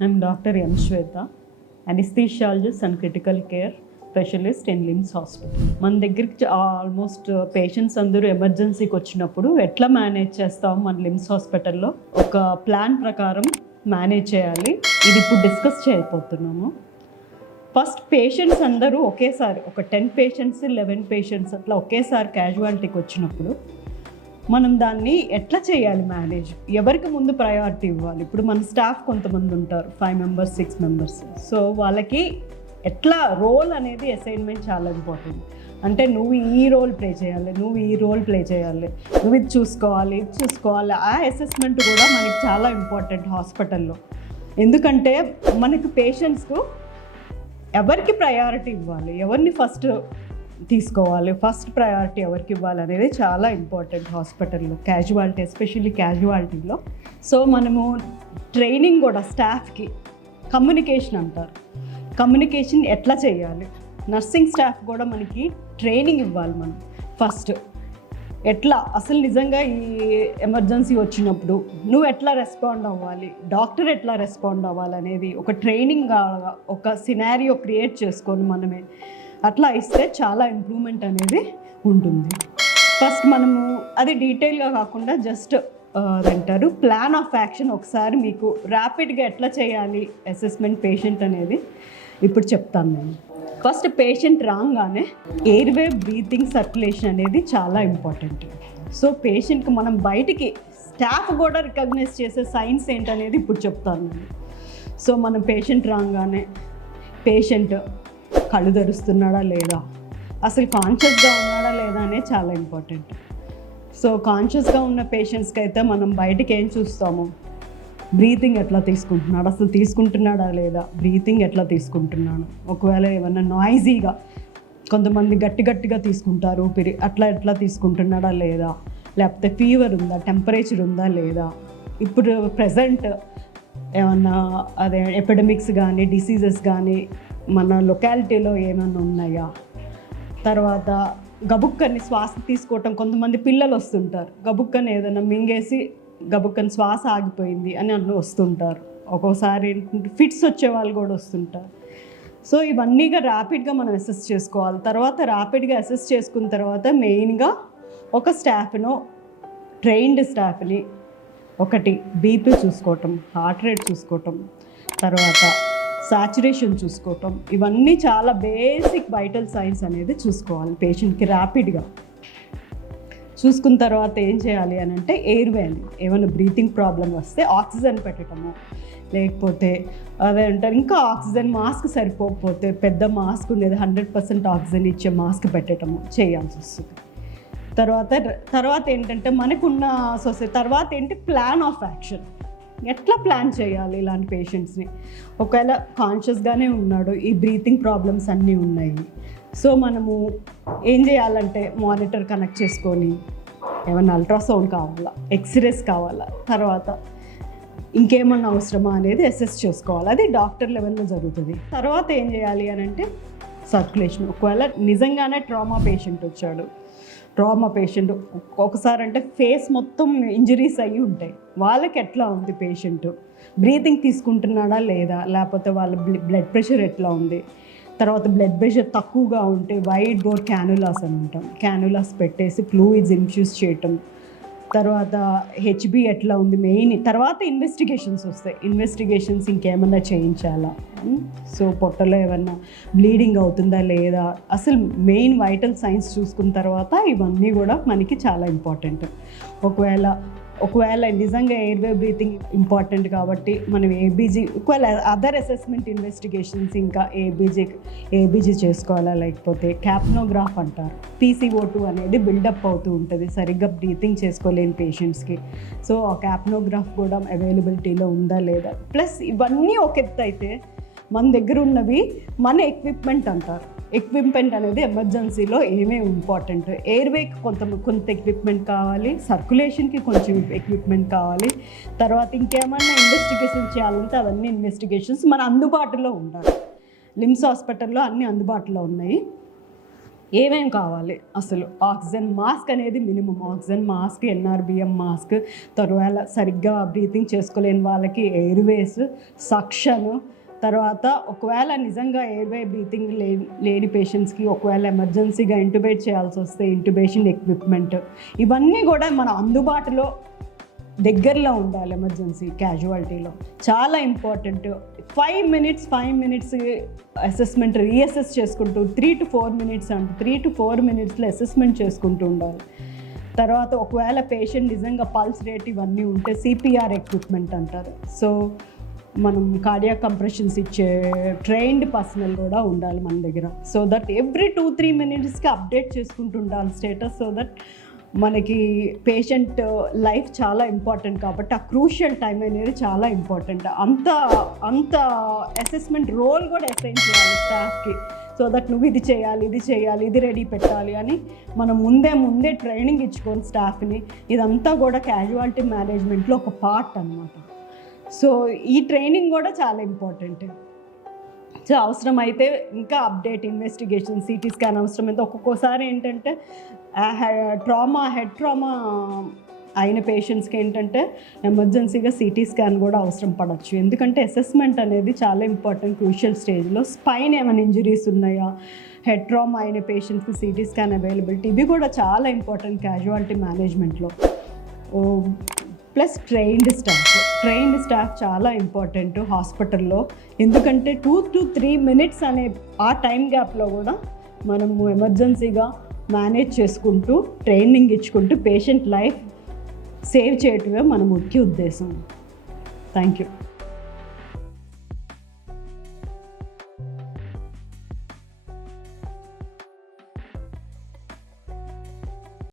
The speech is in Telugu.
I'm Dr. M. Shweta, anesthesiologist and critical care specialist in LIMS hospital. మన దగ్గరికి ఆల్మోస్ట్ పేషెంట్స్ అందరూ ఎమర్జెన్సీకి వచ్చినప్పుడు ఎట్లా మేనేజ్ చేస్తాం మన లిమ్స్ హాస్పిటల్లో ఒక ప్లాన్ ప్రకారం మేనేజ్ చేయాలి. ఇది ఇప్పుడు డిస్కస్ చేయబోతున్నాము. ఫస్ట్ పేషెంట్స్ అందరూ ఒకేసారి ఒక 10 పేషెంట్స్ 11 పేషెంట్స్ అట్లా ఒకేసారి క్యాజువాలిటీకి వచ్చినప్పుడు మనం దాన్ని ఎట్లా చేయాలి మేనేజ్, ఎవరికి ముందు ప్రయారిటీ ఇవ్వాలి. ఇప్పుడు మన స్టాఫ్ కొంతమంది ఉంటారు, 5 మెంబర్స్ 6 మెంబర్స్. సో వాళ్ళకి ఎట్లా రోల్ అనేది అసైన్మెంట్ చాలా ఇంపార్టెంట్. అంటే నువ్వు ఈ రోల్ ప్లే చేయాలి, నువ్వు ఈ రోల్ ప్లే చేయాలి, నువ్వు ఇది చూసుకోవాలి, ఇది చూసుకోవాలి. ఆ అసెస్మెంట్ కూడా మనకి చాలా ఇంపార్టెంట్ హాస్పిటల్లో. ఎందుకంటే మనకి పేషెంట్స్కు ఎవరికి ప్రయారిటీ ఇవ్వాలి, ఎవరిని ఫస్ట్ తీసుకోవాలి, ఫస్ట్ ప్రయారిటీ ఎవరికి ఇవ్వాలి అనేది చాలా ఇంపార్టెంట్ హాస్పిటల్లో, క్యాజువాలిటీ ఎస్పెషల్లీ క్యాజువాలిటీలో. సో మనము ట్రైనింగ్ కూడా స్టాఫ్కి కమ్యూనికేషన్ అంటారు, కమ్యూనికేషన్ ఎట్లా చేయాలి. నర్సింగ్ స్టాఫ్ కూడా మనకి ట్రైనింగ్ ఇవ్వాలి. మనం ఫస్ట్ ఎట్లా అసలు నిజంగా ఈ ఎమర్జెన్సీ వచ్చినప్పుడు నువ్వు ఎట్లా రెస్పాండ్ అవ్వాలి, డాక్టర్ ఎట్లా రెస్పాండ్ అవ్వాలి అనేది ఒక ట్రైనింగ్, ఒక సినారియో క్రియేట్ చేసుకొని మనమే అట్లా ఇస్తే చాలా ఇంప్రూవ్మెంట్ అనేది ఉంటుంది. ఫస్ట్ మనము అది డీటెయిల్గా కాకుండా జస్ట్ అదంటారు ప్లాన్ ఆఫ్ యాక్షన్ ఒకసారి మీకు ర్యాపిడ్గా ఎట్లా చేయాలి అసెస్మెంట్ పేషెంట్ అనేది ఇప్పుడు చెప్తాను నేను. ఫస్ట్ పేషెంట్ రాగానే ఎయిర్వే బ్రీతింగ్ సర్క్యులేషన్ అనేది చాలా ఇంపార్టెంట్. సో పేషెంట్కి మనం బయటికి స్టాఫ్ కూడా రికగ్నైజ్ చేసే సైన్స్ ఏంటనేది ఇప్పుడు చెప్తాను నేను. సో మనం పేషెంట్ రాగానే పేషెంట్ కళ్ళు తెరుస్తున్నాడా లేదా, అసలు కాన్షియస్గా ఉన్నాడా లేదా అనేది చాలా ఇంపార్టెంట్. సో కాన్షియస్గా ఉన్న పేషెంట్స్కి అయితే మనం బయటికి ఏం చూస్తాము, బ్రీతింగ్ ఎట్లా తీసుకుంటున్నాడు, అసలు తీసుకుంటున్నాడా లేదా, బ్రీతింగ్ ఎట్లా తీసుకుంటున్నాడు. ఒకవేళ ఏమన్నా నాయిజీగా కొంతమంది గట్టిగా తీసుకుంటారు ఊపిరి, అట్లా ఎట్లా తీసుకుంటున్నాడా లేదా, లేకపోతే ఫీవర్ ఉందా, టెంపరేచర్ ఉందా లేదా, ఇప్పుడు ప్రజెంట్ ఏమన్నా అదే ఎపిడమిక్స్ కానీ డిసీజెస్ కానీ మన లొకాలిటీలో ఏమైనా ఉన్నాయా. తర్వాత గబుక్కని శ్వాస తీసుకోవటం, కొంతమంది పిల్లలు వస్తుంటారు గబుక్కని ఏదైనా మింగేసి గబుక్కని శ్వాస ఆగిపోయింది అని వస్తుంటారు. ఒక్కోసారి ఫిట్స్ వచ్చే వాళ్ళు కూడా వస్తుంటారు. సో ఇవన్నీగా ర్యాపిడ్గా మనం అసెస్ చేసుకోవాలి. తర్వాత ర్యాపిడ్గా అసెస్ చేసుకున్న తర్వాత మెయిన్గా ఒక స్టాఫ్ను, ట్రైన్డ్ స్టాఫ్ని ఒకటి బీపీ చూసుకోవటం, హార్ట్ రేట్ చూసుకోవటం, తర్వాత సాచురేషన్ చూసుకోవటం, ఇవన్నీ చాలా బేసిక్ వైటల్ సైన్స్ అనేది చూసుకోవాలి పేషెంట్కి ర్యాపిడ్గా. చూసుకున్న తర్వాత ఏం చేయాలి అని అంటే ఎయిర్వే అని ఏమైనా బ్రీతింగ్ ప్రాబ్లం వస్తే ఆక్సిజన్ పెట్టడము, లేకపోతే అదే అంటారు ఇంకా ఆక్సిజన్ మాస్క్ సరిపోకపోతే పెద్ద మాస్క్ ఉండేది 100% ఆక్సిజన్ ఇచ్చే మాస్క్ పెట్టడము చేయాల్సి వస్తుంది. తర్వాత ఏంటంటే మనకున్న తర్వాత ఏంటి ప్లాన్ ఆఫ్ యాక్షన్, ఎట్లా ప్లాన్ చేయాలి ఇలాంటి పేషెంట్స్ని. ఒకవేళ కాన్షియస్గానే ఉన్నాడు, ఈ బ్రీతింగ్ ప్రాబ్లమ్స్ అన్నీ ఉన్నాయి, సో మనము ఏం చేయాలంటే మానిటర్ కనెక్ట్ చేసుకొని ఏమన్నా అల్ట్రాసౌండ్ కావాలా, ఎక్స్రేస్ కావాలా, తర్వాత ఇంకేమన్నా అవసరమా అనేది అసెస్ చేసుకోవాలి. అది డాక్టర్ లెవెల్లో జరుగుతుంది. తర్వాత ఏం చేయాలి అని అంటే సర్క్యులేషన్. ఒకవేళ నిజంగానే ట్రామా పేషెంట్ వచ్చాడు, ట్రామా పేషెంట్ ఒకసారి అంటే ఫేస్ మొత్తం ఇంజరీస్ అయ్యి ఉంటాయి, వాళ్ళకి ఎట్లా ఉంది పేషెంట్, బ్రీతింగ్ తీసుకుంటున్నాడా లేదా, లేకపోతే వాళ్ళ బ్లడ్ ప్రెషర్ ఎట్లా ఉంది. తర్వాత బ్లడ్ ప్రెషర్ తక్కువగా ఉంటే వైడ్ బోర్ క్యానులాస్ అని ఉంటాం, క్యానులాస్ పెట్టేసి ఫ్లూయిడ్స్ ఇన్ఫ్యూజ్ చేయటం. తర్వాత హెచ్బి ఎట్లా ఉంది మెయిన్. తర్వాత ఇన్వెస్టిగేషన్స్ వస్తాయి, ఇన్వెస్టిగేషన్స్ ఇంకేమన్నా చేయించాలా, సో పొట్టలో ఏమన్నా బ్లీడింగ్ అవుతుందా లేదా, అసలు మెయిన్ వైటల్ సైన్స్ చూసుకున్న తర్వాత ఇవన్నీ కూడా మనకి చాలా ఇంపార్టెంట్. ఒకవేళ నిజంగా ఎయిర్వే బ్రీతింగ్ ఇంపార్టెంట్ కాబట్టి మనం ఏబీజీ, ఒకవేళ అదర్ అసెస్మెంట్ ఇన్వెస్టిగేషన్స్ ఇంకా ఏబీజీ చేసుకోవాలా, లేకపోతే క్యాప్నోగ్రాఫ్ అంటారు, PCO2 అనేది బిల్డప్ అవుతూ ఉంటుంది సరిగ్గా బ్రీతింగ్ చేసుకోలేని పేషెంట్స్కి. సో ఆ క్యాప్నోగ్రాఫ్ కూడా అవైలబిలిటీలో ఉందా లేదా. ప్లస్ ఇవన్నీ ఒక ఎత్తు అయితే మన దగ్గర ఉన్నవి మన ఎక్విప్మెంట్ అంటారు. ఎక్విప్మెంట్ అనేది ఎమర్జెన్సీలో ఏమేమి ఇంపార్టెంట్, ఎయిర్వేకి కొంత ఎక్విప్మెంట్ కావాలి, సర్క్యులేషన్కి కొంచెం ఎక్విప్మెంట్ కావాలి, తర్వాత ఇంకేమన్నా ఇన్వెస్టిగేషన్ చేయాలంటే అవన్నీ ఇన్వెస్టిగేషన్స్ మన అందుబాటులో ఉండాలి. లిమ్స్ హాస్పిటల్లో అన్నీ అందుబాటులో ఉన్నాయి. ఏమేం కావాలి అసలు ఆక్సిజన్ మాస్క్ అనేది మినిమం, ఆక్సిజన్ మాస్క్, ఎన్ఆర్బిఎం మాస్క్, తర్వాత సరిగ్గా బ్రీతింగ్ చేసుకోలేని వాళ్ళకి ఎయిర్వేస్, సక్షన్, తర్వాత ఒకవేళ నిజంగా ఎయిర్వే బ్రీతింగ్ లేని పేషెంట్స్కి ఒకవేళ ఎమర్జెన్సీగా ఇంట్యుబేట్ చేయాల్సి వస్తే ఇంట్యుబేషన్ ఎక్విప్మెంట్, ఇవన్నీ కూడా మన అందుబాటులో దగ్గరలో ఉండాలి. ఎమర్జెన్సీ క్యాజువాలిటీలో చాలా ఇంపార్టెంట్. 5 minutes అసెస్మెంట్ రీఅసెస్ చేసుకుంటూ 3 to 4 minutes అంటే 3 to 4 minutesలో అసెస్మెంట్ చేసుకుంటూ ఉండాలి. తర్వాత ఒకవేళ పేషెంట్ నిజంగా పల్స్ రేట్ ఇవన్నీ ఉంటే సిపిఆర్ ఎక్విప్మెంట్ అంటారు. సో మనం కార్డియాక్ కంప్రెషన్స్ ఇచ్చే ట్రైన్డ్ పర్సనల్ కూడా ఉండాలి మన దగ్గర. సో దట్ ఎవ్రీ 2-3 minutesకి అప్డేట్ చేసుకుంటూ ఉండాలి స్టేటస్. సో దట్ మనకి పేషెంట్ లైఫ్ చాలా ఇంపార్టెంట్ కాబట్టి ఆ క్రూషియల్ టైం అనేది చాలా ఇంపార్టెంట్. అంత అసెస్మెంట్ రోల్ కూడా అసైన్ చేయాలి స్టాఫ్కి. సో దట్ నువ్వు ఇది చేయాలి, ఇది రెడీ పెట్టాలి అని మనం ముందే ట్రైనింగ్ ఇచ్చుకోని స్టాఫ్ని. ఇదంతా కూడా క్యాజువాలిటీ మేనేజ్మెంట్లో ఒక పార్ట్ అన్నమాట. సో ఈ ట్రైనింగ్ కూడా చాలా ఇంపార్టెంట్. సో అవసరమైతే ఇంకా అప్డేట్ ఇన్వెస్టిగేషన్, సిటీ స్కాన్ అవసరమైతే ఒక్కొక్కసారి ఏంటంటే హెడ్ ట్రామా అయిన పేషెంట్స్కి ఏంటంటే ఎమర్జెన్సీగా సిటీ స్కాన్ కూడా అవసరం పడవచ్చు. ఎందుకంటే అసెస్మెంట్ అనేది చాలా ఇంపార్టెంట్ క్రూషియల్ స్టేజ్లో. స్పైన్ ఏమైనా ఇంజరీస్ ఉన్నాయా, హెడ్ ట్రామా అయిన పేషెంట్స్కి సిటీ స్కాన్ అవైలబిలిటీ, ఇవి కూడా చాలా ఇంపార్టెంట్ క్యాజువాలిటీ మేనేజ్మెంట్లో. ప్లస్ ట్రైన్డ్ స్టాఫ్ చాలా ఇంపార్టెంట్ హాస్పిటల్లో. ఎందుకంటే 2 to 3 minutes అనే ఆ టైం గ్యాప్లో కూడా మనము ఎమర్జెన్సీగా మేనేజ్ చేసుకుంటూ ట్రైనింగ్ ఇచ్చుకుంటూ పేషెంట్ లైఫ్ సేవ్ చేయటమే మన ముఖ్య ఉద్దేశం. Thank you.